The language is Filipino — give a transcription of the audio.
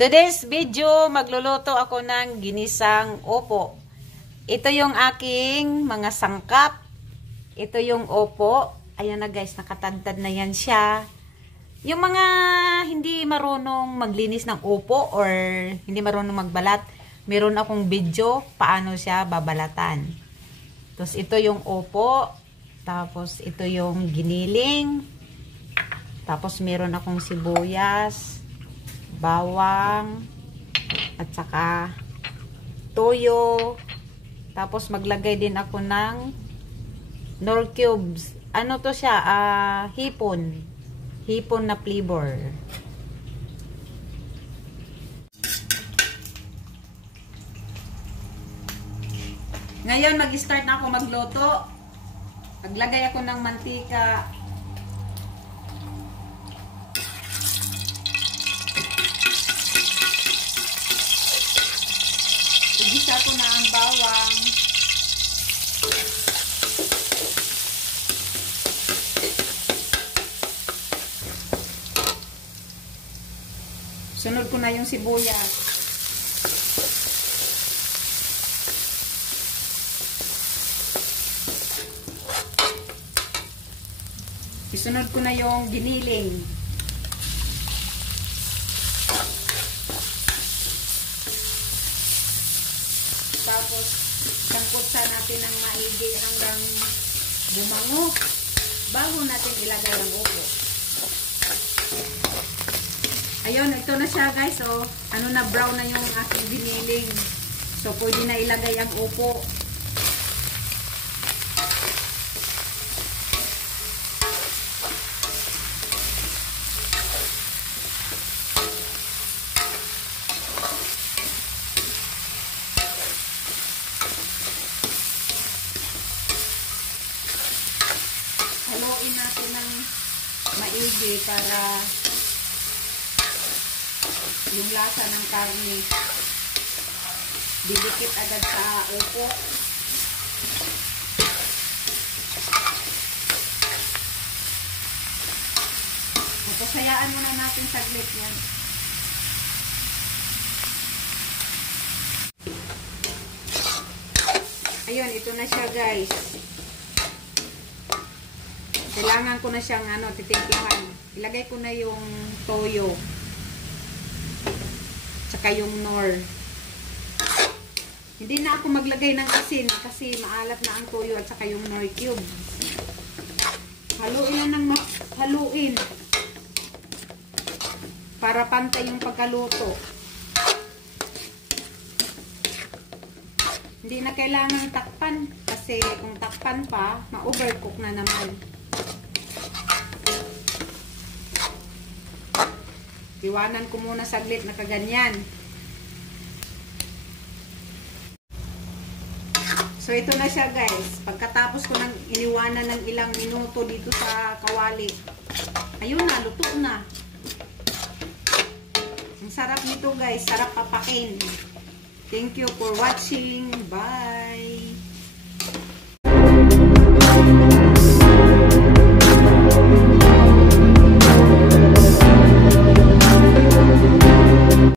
Today's video, magluluto ako ng ginisang opo. Ito yung aking mga sangkap. Ito yung opo. Ayan na guys, nakatagtad na yan siya. Yung mga hindi marunong maglinis ng opo or hindi marunong magbalat, meron akong video paano siya babalatan. Tapos ito yung opo. Tapos ito yung giniling. Tapos meron akong sibuyas, bawang, at saka toyo. Tapos maglagay din ako ng Knorr cubes. Ano to siya? Hipon. Hipon na flavor. Ngayon mag-start na ako magluto. Maglagay ako ng mantika. Igisa ko na ang bawang. Sunod ko na yung sibuyas. Isunod ko na yung giniling. Tapos, sangkutsa natin ng maigi hanggang bumango bago natin ilagay ang upo. Ayun, ito na siya guys. So, ano na, brown na yung aking giniling. So, pwede na ilagay ang upo. Haluin natin ng maigi para yung lasa ng karne didikit agad sa upo. Tapos hayaan muna natin saglit yan. Ayun, ito na siya guys. Kailangan ko na siyang titimplahan. Ilagay ko na yung toyo. Tsaka yung Knorr. Hindi na ako maglagay ng asin kasi maalat na ang toyo at saka yung Knorr cube. Haluin na ng haluin. Para pantay yung pagkaluto. Hindi na kailangan takpan kasi kung takpan pa, ma-overcook na naman. Iwanan ko muna saglit na kaganyan. So, ito na siya guys. Pagkatapos ko nang iniwanan ng ilang minuto dito sa kawali. Ayun na, luto na. Ang sarap nito guys. Sarap papakin. Thank you for watching. Bye!